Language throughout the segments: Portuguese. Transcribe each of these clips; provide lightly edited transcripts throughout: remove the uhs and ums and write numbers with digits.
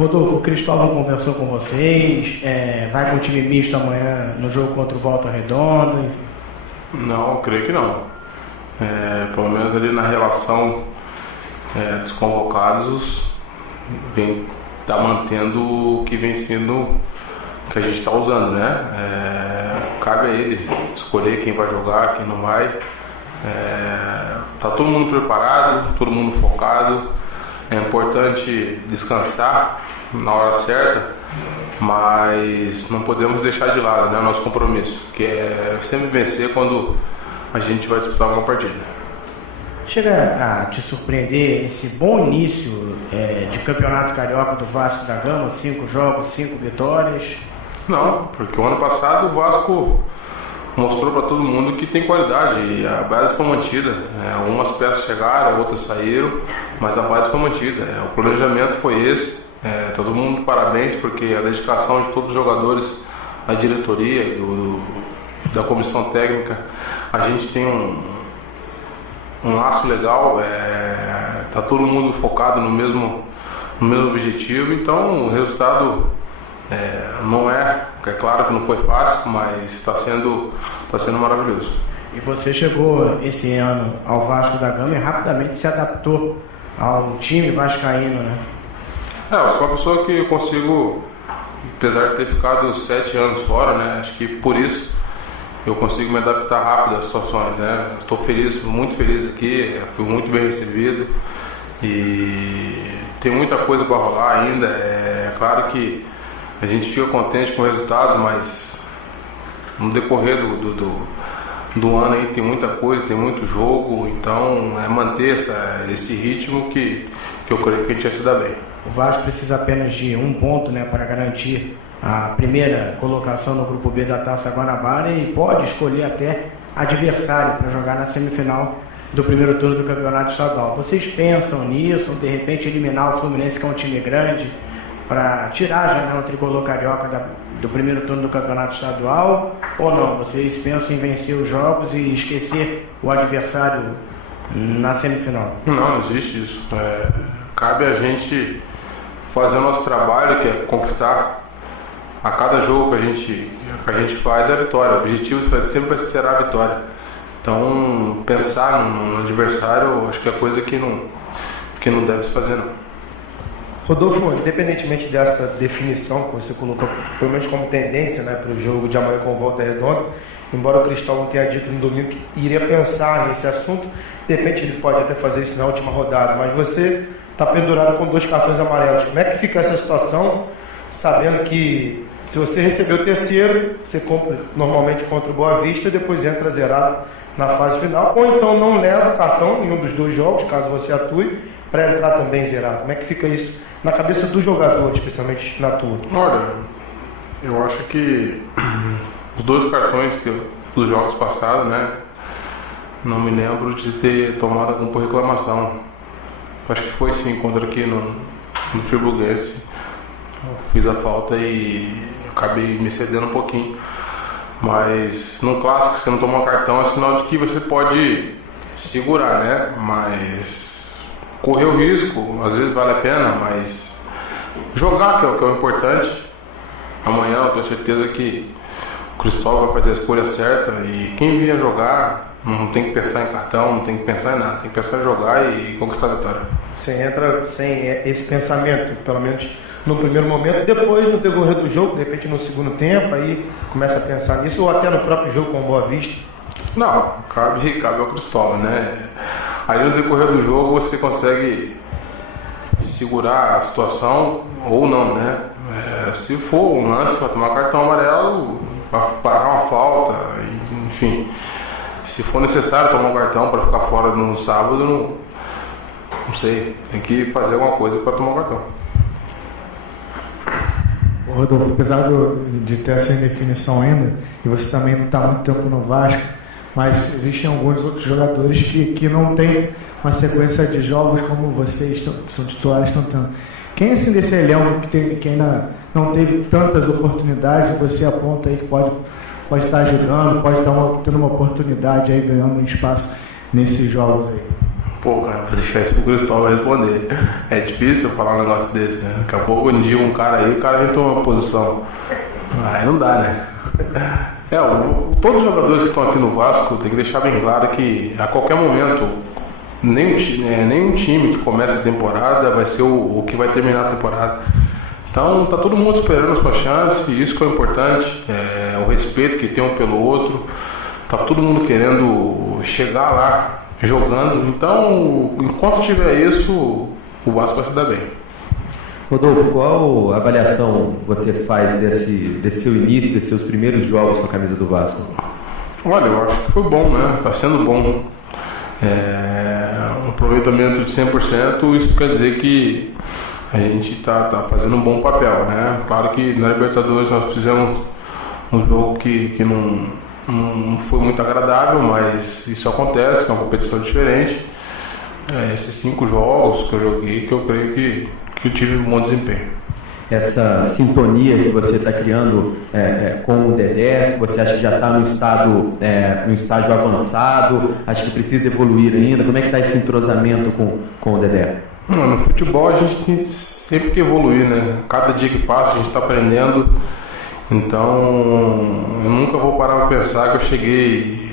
Rodolfo, o Cristóvão conversou com vocês, vai com o time misto amanhã no jogo contra o Volta Redonda? Não, creio que não. Pelo menos ali na relação dos convocados, está mantendo o que vem sendo, que a gente está usando, né? Cabe a ele escolher quem vai jogar, quem não vai. Tá todo mundo preparado, todo mundo focado. É importante descansar na hora certa, mas não podemos deixar de lado, né, o nosso compromisso, que é sempre vencer quando a gente vai disputar uma partida. Chega a te surpreender esse bom início de campeonato carioca do Vasco da Gama, 5 jogos, 5 vitórias? Não, porque o ano passado o Vasco mostrou para todo mundo que tem qualidade e a base foi mantida. Algumas peças chegaram, outras saíram, mas a base foi mantida. O planejamento foi esse. Todo mundo parabéns, porque a dedicação de todos os jogadores, da diretoria, da comissão técnica, a gente tem um laço legal. Tá todo mundo focado no mesmo objetivo, então o resultado não é claro que não foi fácil, mas está sendo maravilhoso. E você chegou esse ano ao Vasco da Gama e rapidamente se adaptou ao time vascaíno, né? Eu sou uma pessoa que eu consigo, apesar de ter ficado 7 anos fora, né? Acho que por isso eu consigo me adaptar rápido às situações, né? Estou feliz, muito feliz aqui, fui muito bem recebido e tem muita coisa para rolar ainda. É claro que a gente fica contente com os resultados, mas no decorrer do ano aí tem muita coisa, tem muito jogo, então manter esse ritmo que eu creio que a gente vai se dar bem. O Vasco precisa apenas de 1 ponto, né, para garantir a primeira colocação no grupo B da Taça Guanabara e pode escolher até adversário para jogar na semifinal do primeiro turno do Campeonato Estadual. Vocês pensam nisso, de repente eliminar o Fluminense, que é um time grande, para tirar a janela tricolor carioca do primeiro turno do Campeonato Estadual, ou não? Vocês pensam em vencer os jogos e esquecer o adversário na semifinal? Não existe isso. Cabe a gente fazer o nosso trabalho, que é conquistar a cada jogo que a gente faz a vitória. O objetivo sempre será a vitória. Então, pensar no adversário, acho que é coisa que não deve se fazer, não. Rodolfo, independentemente dessa definição que você colocou, pelo menos como tendência, né, para o jogo de amanhã com Volta Redonda, embora o Cristóvão tenha dito no domingo que iria pensar nesse assunto, de repente ele pode até fazer isso na última rodada, mas você está pendurado com 2 cartões amarelos. Como é que fica essa situação, sabendo que se você receber o terceiro, você compra normalmente contra o Boa Vista e depois entra zerado na fase final, ou então não leva cartão em nenhum dos 2 jogos, caso você atue, para entrar também zerado? Como é que fica isso na cabeça do jogador, especialmente na tua? Olha, eu acho que os 2 cartões dos jogos passados, né, não me lembro de ter tomado alguma por reclamação. Acho que foi sim, contra aqui no Friburguense. Eu fiz a falta e acabei me cedendo um pouquinho. Mas no clássico, se você não tomar cartão, é sinal de que você pode segurar, né? Mas correr o risco, às vezes vale a pena, mas jogar, que é o importante. Amanhã eu tenho certeza que o Cristóvão vai fazer a escolha certa e quem vier jogar não tem que pensar em cartão, não tem que pensar em nada, tem que pensar em jogar e conquistar a vitória. Você entra sem esse pensamento, pelo menos no primeiro momento, depois no decorrer do jogo, de repente no segundo tempo, aí começa a pensar nisso, ou até no próprio jogo com o Boa Vista? Não, cabe ao Cristóvão, né? Aí no decorrer do jogo você consegue segurar a situação ou não, né? Se for um lance para tomar cartão amarelo, para parar uma falta, enfim. Se for necessário tomar um cartão para ficar fora no sábado, não sei, tem que fazer alguma coisa para tomar um cartão. Rodolfo, apesar de ter essa indefinição ainda, e você também não está muito tempo no Vasco, mas existem alguns outros jogadores que não têm uma sequência de jogos como vocês são titulares estão tendo. Quem assim desse elenco que ainda não teve tantas oportunidades, você aponta aí que pode estar ajudando, pode estar tendo uma oportunidade aí, ganhando um espaço nesses jogos aí? Pô, cara, vou deixar isso pro Cristóvão responder. É difícil eu falar um negócio desse, né? Daqui a pouco um dia um cara aí, o cara vem tomar uma posição. Aí não dá, né? Todos os jogadores que estão aqui no Vasco tem que deixar bem claro que a qualquer momento nenhum time que começa a temporada vai ser o que vai terminar a temporada. Então tá todo mundo esperando a sua chance, isso que é importante, o respeito que tem um pelo outro. Tá todo mundo querendo chegar lá jogando, então enquanto tiver isso, o Vasco vai se dar bem. Rodolfo, qual avaliação você faz desse seu início, desses seus primeiros jogos com a camisa do Vasco? Olha, eu acho que foi bom, né? Tá sendo bom. Um aproveitamento de 100%, isso quer dizer que a gente tá fazendo um bom papel, né? Claro que na Libertadores nós fizemos um jogo que não foi muito agradável, mas isso acontece, é uma competição diferente. Esses 5 jogos que eu joguei, que eu creio que eu tive um bom desempenho. Essa sintonia que você está criando com o Dedé, você acha que já está no estágio avançado, acha que precisa evoluir ainda? Como é que está esse entrosamento com o Dedé? No futebol a gente tem sempre que evoluir, né? Cada dia que passa a gente está aprendendo. Então, eu nunca vou parar para pensar que eu cheguei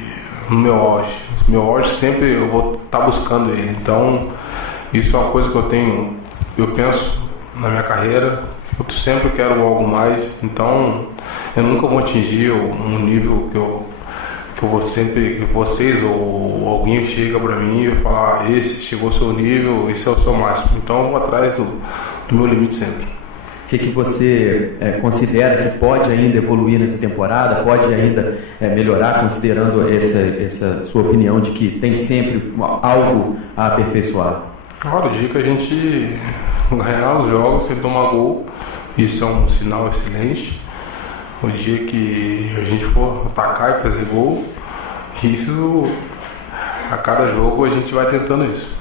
no meu auge. Meu auge sempre eu vou estar buscando ele. Então, isso é uma coisa que eu penso na minha carreira. Eu sempre quero algo mais. Então, eu nunca vou atingir um nível que eu vou sempre, que vocês ou alguém chega para mim e vai falar: esse chegou ao seu nível, esse é o seu máximo. Então, eu vou atrás do meu limite sempre. O que você considera que pode ainda evoluir nessa temporada, pode ainda melhorar, considerando essa sua opinião de que tem sempre algo a aperfeiçoar? Olha, o dia que a gente ganhar os jogos sem tomar gol, isso é um sinal excelente. O dia que a gente for atacar e fazer gol, isso, a cada jogo a gente vai tentando isso.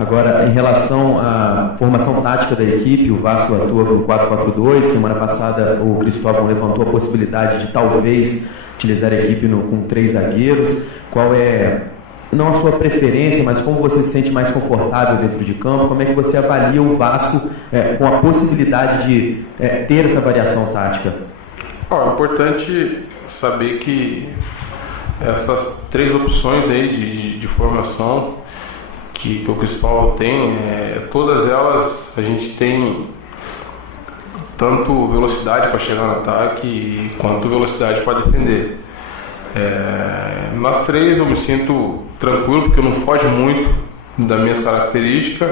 Agora, em relação à formação tática da equipe, o Vasco atua com 4-4-2. Semana passada o Cristóvão levantou a possibilidade de talvez utilizar a equipe com 3 zagueiros. Qual é, não a sua preferência, mas como você se sente mais confortável dentro de campo? Como é que você avalia o Vasco com a possibilidade de ter essa variação tática? É importante saber que essas 3 opções aí de formação que o Cristóvão tem, todas elas a gente tem tanto velocidade para chegar no ataque quanto velocidade para defender. Nas 3 eu me sinto tranquilo porque eu não foge muito das minhas características,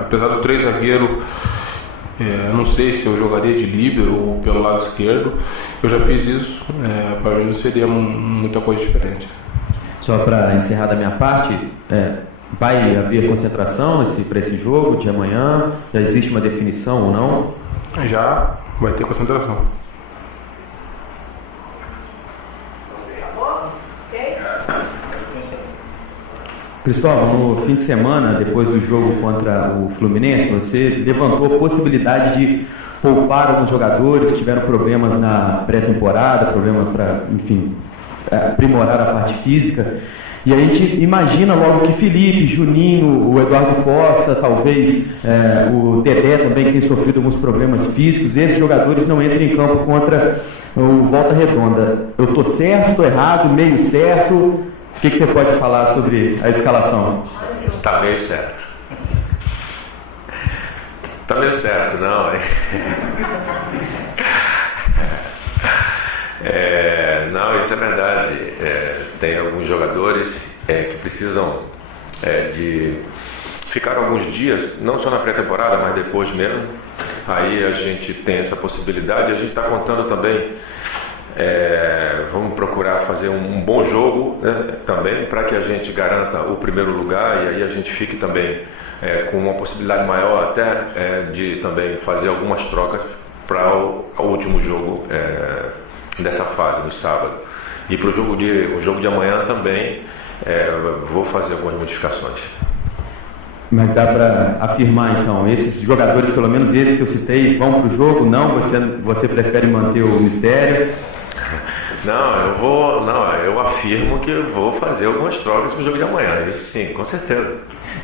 apesar do 3 zagueiro, não sei se eu jogaria de líbero ou pelo lado esquerdo. Eu já fiz isso, para mim não seria muita coisa diferente. Só para encerrar da minha parte, vai haver concentração para esse jogo de amanhã? Já existe uma definição ou não? Já vai ter concentração. Cristóvão, no fim de semana, depois do jogo contra o Fluminense, você levantou a possibilidade de poupar alguns jogadores que tiveram problemas na pré-temporada, problema para, enfim, aprimorar a parte física. E a gente imagina logo que Felipe, Juninho, o Eduardo Costa, talvez o Dedé também, que tem sofrido alguns problemas físicos, esses jogadores não entrem em campo contra o Volta Redonda. Eu estou certo, estou errado, meio certo? O que você pode falar sobre a escalação? Está meio certo. Está meio certo, não é? Não, isso é verdade. Tem alguns jogadores que precisam de ficar alguns dias, não só na pré-temporada, mas depois mesmo. Aí a gente tem essa possibilidade. A gente está contando também, vamos procurar fazer um bom jogo, né, também, para que a gente garanta o primeiro lugar e aí a gente fique também com uma possibilidade maior até de também fazer algumas trocas para o último jogo dessa fase, do sábado. E para o jogo de amanhã também vou fazer algumas modificações. Mas dá para afirmar então, esses jogadores, pelo menos esses que eu citei, vão para o jogo? Não? Você prefere manter o mistério? Eu afirmo que eu vou fazer algumas trocas no jogo de amanhã, isso sim, com certeza.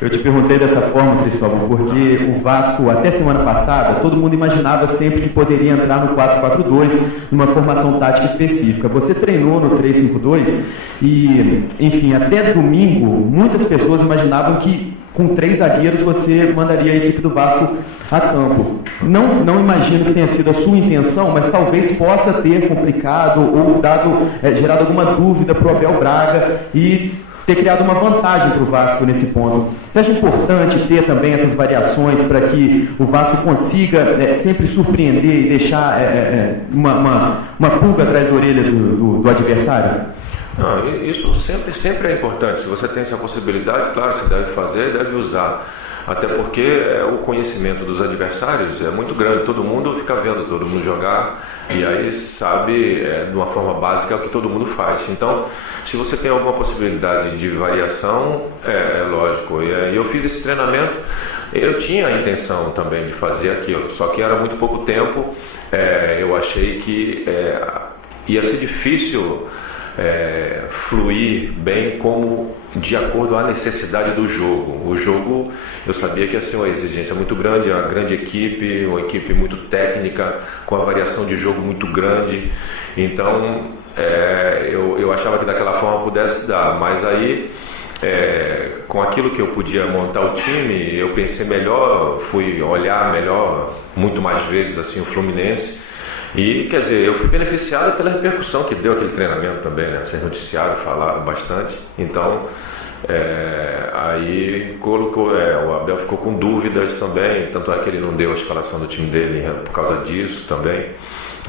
Eu te perguntei dessa forma, Cristóvão, porque o Vasco, até semana passada, todo mundo imaginava sempre que poderia entrar no 4-4-2, numa formação tática específica. Você treinou no 3-5-2 e, enfim, até domingo, muitas pessoas imaginavam que com 3 zagueiros você mandaria a equipe do Vasco a campo. Não imagino que tenha sido a sua intenção, mas talvez possa ter complicado ou gerado alguma dúvida para o Abel Braga e ter criado uma vantagem para o Vasco nesse ponto. Você acha importante ter também essas variações para que o Vasco consiga sempre surpreender e deixar uma pulga atrás da orelha do adversário? Não, isso sempre é importante. Se você tem essa possibilidade, claro, você deve fazer e deve usar. Até porque o conhecimento dos adversários é muito grande, todo mundo fica vendo todo mundo jogar e aí sabe de uma forma básica o que todo mundo faz. Então, se você tem alguma possibilidade de variação, é lógico. E aí eu fiz esse treinamento, eu tinha a intenção também de fazer aquilo, só que era muito pouco tempo, eu achei que ia ser difícil fluir bem como de acordo à necessidade do jogo. O jogo, eu sabia que ia ser uma exigência muito grande, uma grande equipe, uma equipe muito técnica, com a variação de jogo muito grande. Então, eu achava que daquela forma pudesse dar, mas aí, com aquilo que eu podia montar o time, eu pensei melhor, fui olhar melhor, muito mais vezes assim o Fluminense. E, quer dizer, eu fui beneficiado pela repercussão que deu aquele treinamento também, né? Vocês noticiaram, falaram bastante. Então, aí colocou, o Abel ficou com dúvidas também, tanto é que ele não deu a escalação do time dele por causa disso também.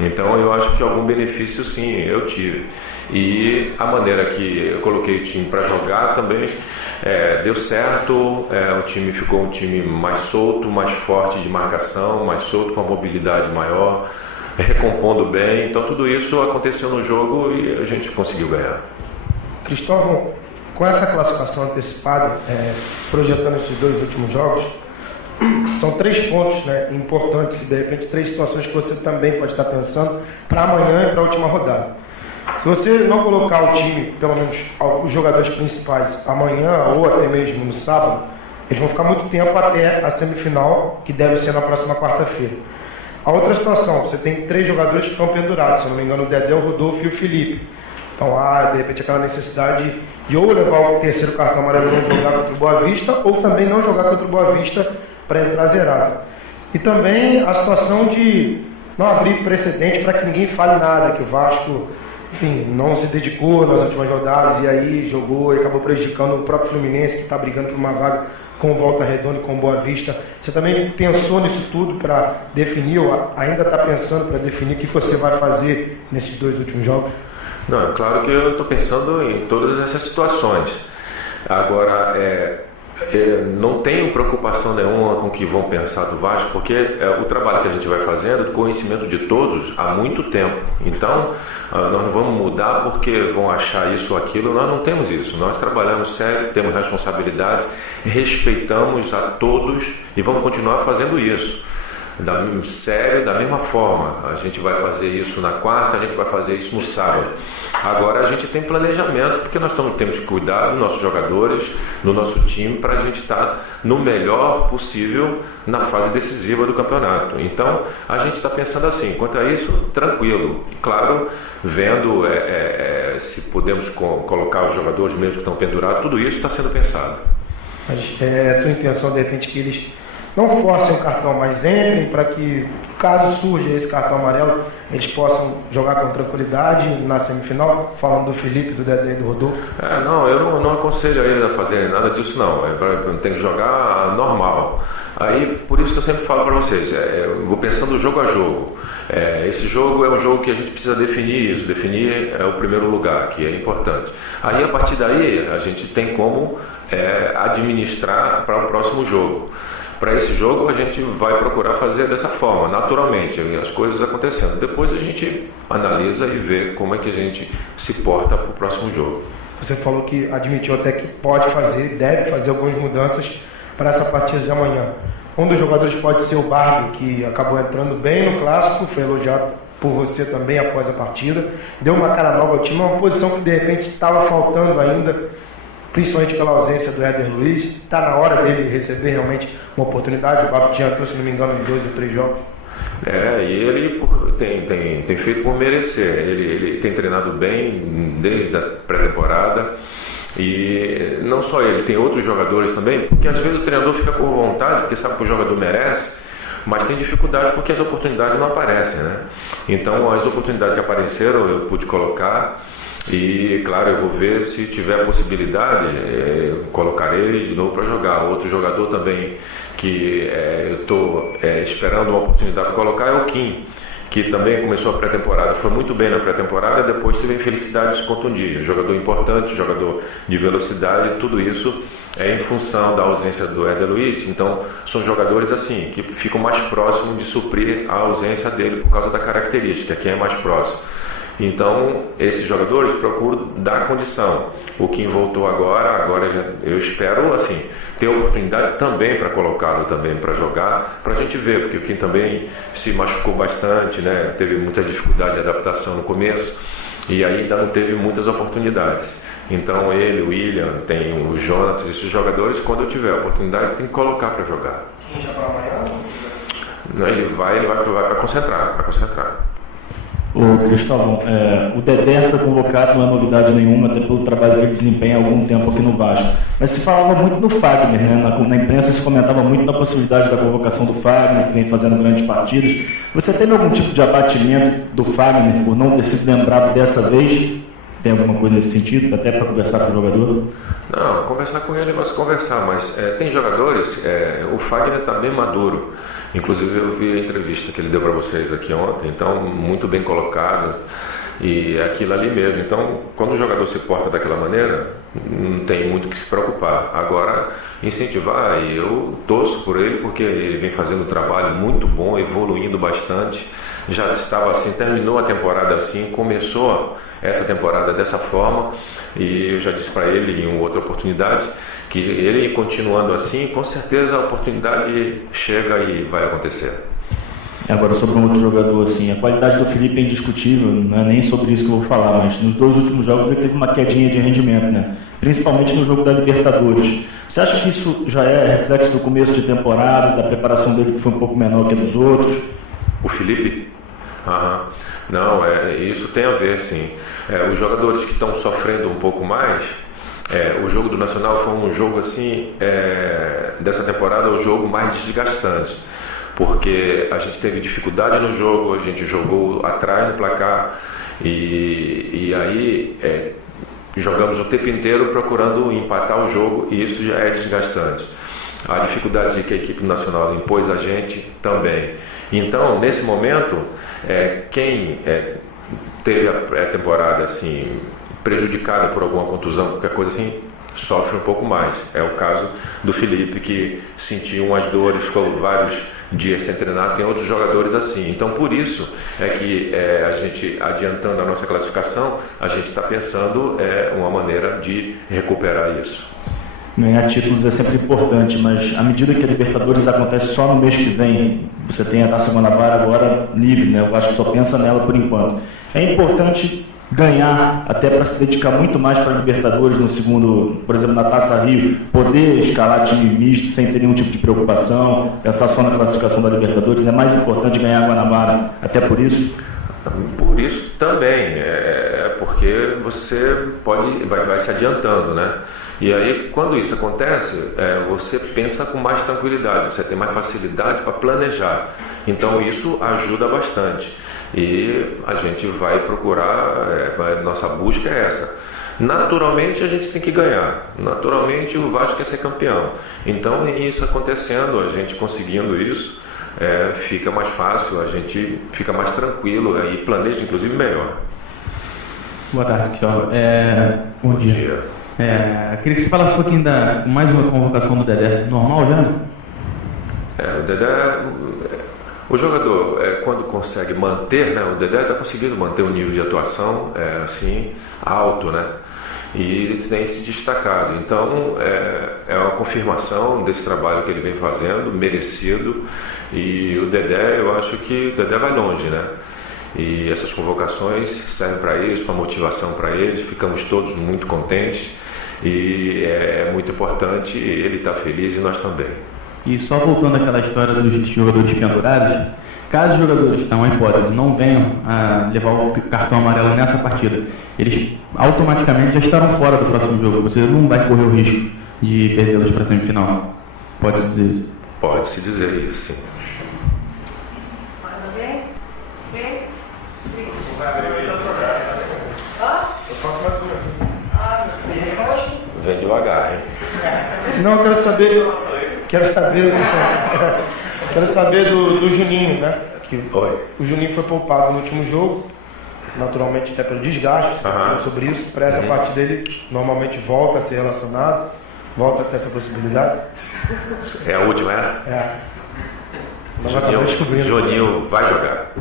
Então, eu acho que algum benefício, sim, eu tive. E a maneira que eu coloquei o time para jogar também deu certo. O time ficou um time mais solto, mais forte de marcação, mais solto, com a mobilidade maior, recompondo bem. Então tudo isso aconteceu no jogo e a gente conseguiu ganhar. Cristóvão, com essa classificação antecipada, projetando esses 2 últimos jogos, são 3 pontos, né, importantes e de repente 3 situações que você também pode estar pensando para amanhã e para a última rodada. Se você não colocar o time, pelo menos os jogadores principais, amanhã ou até mesmo no sábado, eles vão ficar muito tempo até a semifinal, que deve ser na próxima quarta-feira. A outra situação, você tem 3 jogadores que estão pendurados, se não me engano, o Dedé, o Rodolfo e o Felipe. Então há, de repente, aquela necessidade de ou levar o 3º cartão amarelo e não jogar contra o Boa Vista, ou também não jogar contra o Boa Vista para entrar zerado. E também a situação de não abrir precedente para que ninguém fale nada, que o Vasco, enfim, não se dedicou nas últimas rodadas e aí jogou e acabou prejudicando o próprio Fluminense, que está brigando por uma vaga com Volta Redonda e com Boa Vista. Você também pensou nisso tudo para definir, ou ainda está pensando para definir o que você vai fazer nesses 2 últimos jogos? Não, é claro que eu estou pensando em todas essas situações. Agora, não tenho preocupação nenhuma com o que vão pensar do Vasco, porque o trabalho que a gente vai fazendo, do conhecimento de todos, há muito tempo. Então, nós não vamos mudar porque vão achar isso ou aquilo. Nós não temos isso. Nós trabalhamos sério, temos responsabilidade, respeitamos a todos e vamos continuar fazendo isso. Sério, da mesma forma. A gente vai fazer isso na quarta, a gente vai fazer isso no sábado. Agora a gente tem planejamento, porque nós temos que cuidar dos nossos jogadores, do nosso time, para a gente estar no melhor possível na fase decisiva do campeonato. Então a gente está pensando assim, quanto a isso, tranquilo. E claro, vendo se podemos colocar os jogadores mesmo que estão pendurados, tudo isso está sendo pensado. Mas é a tua intenção, de repente, que eles não forcem o cartão, mas entrem para que, caso surja esse cartão amarelo, eles possam jogar com tranquilidade na semifinal, falando do Felipe, do Dedé e do Rodolfo? Não, eu não aconselho a ele a fazer nada disso, não. Tem que jogar normal. Aí, por isso que eu sempre falo para vocês, eu vou pensando jogo a jogo. Esse jogo é um jogo que a gente precisa definir isso, definir o primeiro lugar, que é importante. Aí, a partir daí, a gente tem como administrar para o próximo jogo. Para esse jogo a gente vai procurar fazer dessa forma, naturalmente, as coisas acontecendo. Depois a gente analisa e vê como é que a gente se porta para o próximo jogo. Você falou que admitiu até que pode fazer, deve fazer algumas mudanças para essa partida de amanhã. Um dos jogadores pode ser o Bardo, que acabou entrando bem no Clássico, foi elogiado por você também após a partida. Deu uma cara nova ao time, uma posição que de repente estava faltando ainda, principalmente pela ausência do Éder Luiz. Está na hora dele receber realmente uma oportunidade. O Babi tinha, se não me engano, em 2 ou 3 jogos. E ele tem feito por merecer. Ele tem treinado bem desde a pré-temporada. E não só ele, tem outros jogadores também, porque às vezes o treinador fica com vontade, porque sabe que o jogador merece, mas tem dificuldade porque as oportunidades não aparecem, né? Então as oportunidades que apareceram eu pude colocar e, claro, eu vou ver se tiver possibilidade, colocarei de novo para jogar. Outro jogador também que eu estou esperando uma oportunidade para colocar é o Kim, que também começou a pré-temporada, foi muito bem na pré-temporada, depois teve infelicidade, se contundir. Jogador importante, jogador de velocidade, tudo isso é em função da ausência do Éder Luiz. Então são jogadores assim que ficam mais próximos de suprir a ausência dele por causa da característica, quem é mais próximo. Então esses jogadores procuram dar condição. O Kim voltou agora eu espero assim ter oportunidade também para colocá-lo também para jogar, para a gente ver, porque o Kim também se machucou bastante, né? Teve muita dificuldade de adaptação no começo e aí ainda não teve muitas oportunidades. Então ele, o William, tem o Jonathan, esses jogadores, quando eu tiver a oportunidade, tem que colocar para jogar. Quem já para amanhã? Não, ele vai para concentrar, Ô Cristóvão, o Dedé foi convocado, não é novidade nenhuma, até pelo trabalho que ele desempenha há algum tempo aqui no Vasco. Mas se falava muito no Fagner, né? Na imprensa se comentava muito da possibilidade da convocação do Fagner, que vem fazendo grandes partidas. Você teve algum tipo de abatimento do Fagner por não ter sido lembrado dessa vez? Tem alguma coisa nesse sentido, até para conversar com o jogador? Não, conversar com ele, mas tem jogadores, o Fagner está bem maduro. Inclusive eu vi a entrevista que ele deu para vocês aqui ontem, então muito bem colocado e aquilo ali mesmo. Então quando o jogador se porta daquela maneira, não tem muito que se preocupar. Agora incentivar, e eu torço por ele porque ele vem fazendo um trabalho muito bom, evoluindo bastante. Já estava assim, terminou a temporada assim, começou essa temporada dessa forma e eu já disse para ele em outra oportunidade que ele continuando assim, com certeza a oportunidade chega e vai acontecer. Agora sobre um outro jogador, assim, a qualidade do Felipe é indiscutível, não é nem sobre isso que eu vou falar, mas nos 2 últimos jogos ele teve uma quedinha de rendimento, né? Principalmente no jogo da Libertadores. Você acha que isso já é reflexo do começo de temporada, da preparação dele que foi um pouco menor que a dos outros? O Felipe? Não, isso tem a ver, sim. Os jogadores que estão sofrendo um pouco mais, o jogo do Nacional foi um jogo assim, dessa temporada, o jogo mais desgastante, porque a gente teve dificuldade no jogo, a gente jogou atrás do placar e aí jogamos o tempo inteiro procurando empatar o jogo e isso já é desgastante. A dificuldade que a equipe nacional impôs a gente também. Então, nesse momento, quem teve a temporada assim, prejudicada por alguma contusão, qualquer coisa assim, sofre um pouco mais. É o caso do Felipe, que sentiu umas dores, ficou vários dias sem treinar. Tem outros jogadores assim. Então, por isso é que a gente, adiantando a nossa classificação, a gente está pensando uma maneira de recuperar isso. Ganhar títulos é sempre importante, mas à medida que a Libertadores acontece só no mês que vem, você tem a Taça Guanabara agora livre, né? Eu acho que só pensa nela por enquanto. É importante ganhar até para se dedicar muito mais para a Libertadores no segundo, por exemplo, na Taça Rio, poder escalar time misto sem ter nenhum tipo de preocupação, pensar só na classificação da Libertadores. É mais importante ganhar a Guanabara até por isso? Por isso também, porque você vai se adiantando, né? E aí, quando isso acontece, você pensa com mais tranquilidade, você tem mais facilidade para planejar. Então, isso ajuda bastante. E a gente vai procurar, nossa busca é essa. Naturalmente, a gente tem que ganhar. Naturalmente, o Vasco quer ser campeão. Então, isso acontecendo, a gente conseguindo isso, fica mais fácil, a gente fica mais tranquilo e planeja, inclusive, melhor. Boa tarde, Cristóvão. Bom dia. Queria que você falasse um pouquinho da mais uma convocação do Dedé. Normal já? O Dedé, o jogador, quando consegue manter, né, o Dedé está conseguindo manter um nível de atuação assim, alto, né? E tem se destacado. Então, é uma confirmação desse trabalho que ele vem fazendo, merecido. E o Dedé, eu acho que o Dedé vai longe, né? E essas convocações servem para eles, para motivação para eles, ficamos todos muito contentes e é muito importante ele estar feliz e nós também. E só voltando àquela história dos jogadores pendurados, caso os jogadores, tá, uma hipótese, não venham a levar o cartão amarelo nessa partida, eles automaticamente já estarão fora do próximo jogo. Você não vai correr o risco de perdê-los para a semifinal. Pode-se dizer isso? Pode-se dizer isso, sim. Mais alguém? Vem. Vem devagar, hein? Não, eu quero saber do Juninho, né? Oi. O Juninho foi poupado no último jogo, naturalmente até pelo desgaste, você falou sobre isso. Para essa partida ele normalmente volta a ser relacionado, volta a ter essa possibilidade. É a última essa? É. Nós acabamos descobrindo. Juninho vai jogar.